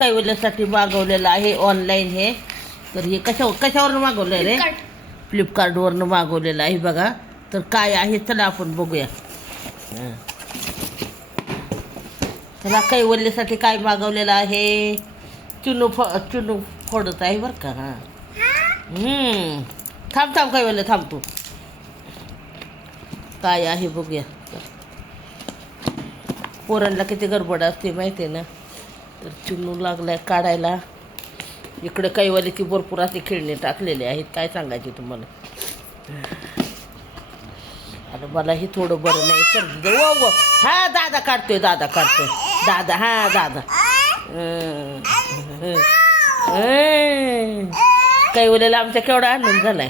कैवल्यासाठी मागवलेलं आहे ऑनलाईन हे. तर हे कशावरनं मागवलं आहे रे? फ्लिपकार्टवरनं मागवलेलं आहे बघा. तर काय आहे चला आपण बघूया. चला कैवल्यासाठी काय मागवलेलं आहे. चुनू फोडत आहे बरं का. हां थांब कैवल्य थांब तू. काय आहे बघूया. पोरांना किती गडबड असते माहिती आहे ना. तर चुनू लागलाय काढायला. इकडे कैवल्याची भरपूर असे खेळणे टाकलेले आहेत. काय सांगायचे तुम्हाला. आता मलाही थोडं बरं नाही सर्दी. वो हा दादा काढतोय दादा. हा दादा कैवल्याला आमच्या केवढा आनंद झालाय.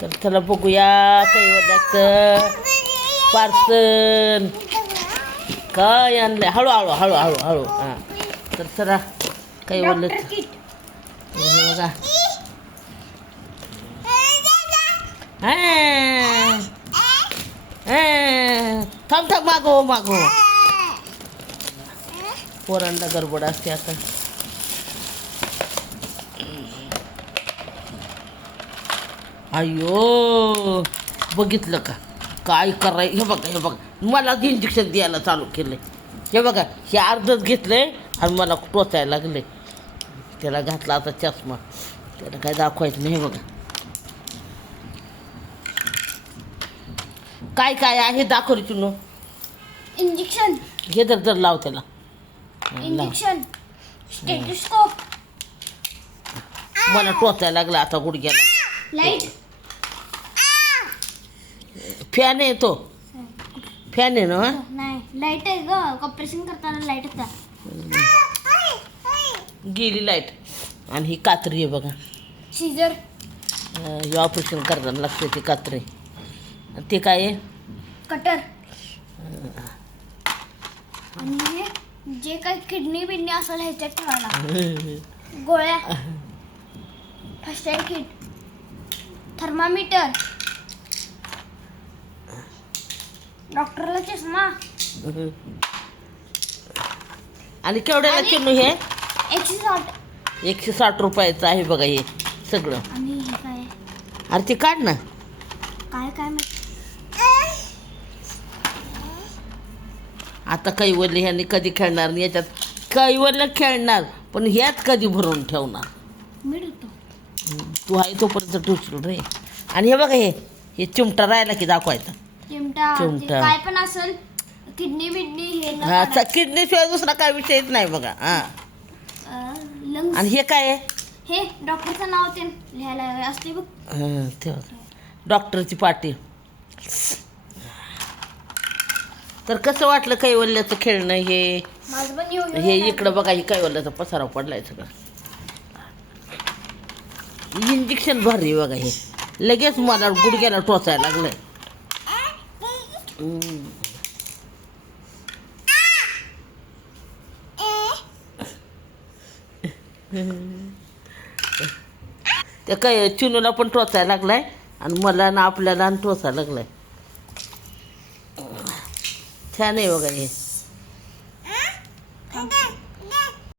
तर चला बघूया कैवल्याचं पार्सल काय आणलंय. हळू. हां तर चला कैवल्याचं बघा. थांब मागो. पोरांना गडबड असते आता. अय्यो बघितलं का काय कराय. हे बघा मला इंजेक्शन द्यायला चालू केलं. हे बघा हे अर्धच घेतलंय आणि मला टोचायला लागले. त्याला घातला आता चष्मा. त्याला काय दाखवायचं नाही. बघा काय आहे दाखव चुनो. इंजेक्शन घे तर लाव त्याला. इंजेक्शन स्टेथोस्कोप मला टोचायला लागला आता गुडघ्याला. लाईट फॅन आहे तो. फॅन आहे ना. नाही लाईट आहे ग. ऑपरेशन करताना लाईट होता. गेली लाईट. आणि ही कात्री आहे बघा. सीझर हे ऑपरेशन करताना लागते ती कात्री. ते काय आहे. कटर. आणि हे जे काही किडनी असेल ह्याच्यात ठेवायला. गोळ्या. First aid kit. थर्मामीटर. डॉक्टरला चष्मा. आणि केवढ्याला चुनू हे. 160. 160 रुपयाचं आहे बघा हे सगळं. आणि हे काय. अरे ते काढ ना. काय माहिती. आता कैवल्य ह्याने कधी खेळणार नाही. याच्यात कैवल्य खेळणार पण ह्यात कधी भरून ठेवणार. मी ठेवतो. तू आहे तोपर्यंत ठेवशील रे. आणि हे बघा हे चिमटा राहिला की दाखवायचा. चिमटा काय पण असेल किडनी बिडनी हे हा किडनी शिवाय दुसरा काय विषयच नाही बघा. हा लंग्स. आणि हे काय आहे. हे डॉक्टरचं नाव ते लिहायला असते बघ. ते डॉक्टरची पाटी. तर कसं वाटलं कैवल्याचं खेळणं हे. माझं पण हे इकडं बघा. हे कैवल्याचा पसारा पडलाय सगळं. इंजेक्शन भारी बघा. हे लगेच मला गुडघ्याला टोचायला लागलंय. त्या काय चुनूला पण टोचायला लागलाय आणि मला ना आपल्याला टोचायला लागलाय. छान आहे बघा हे.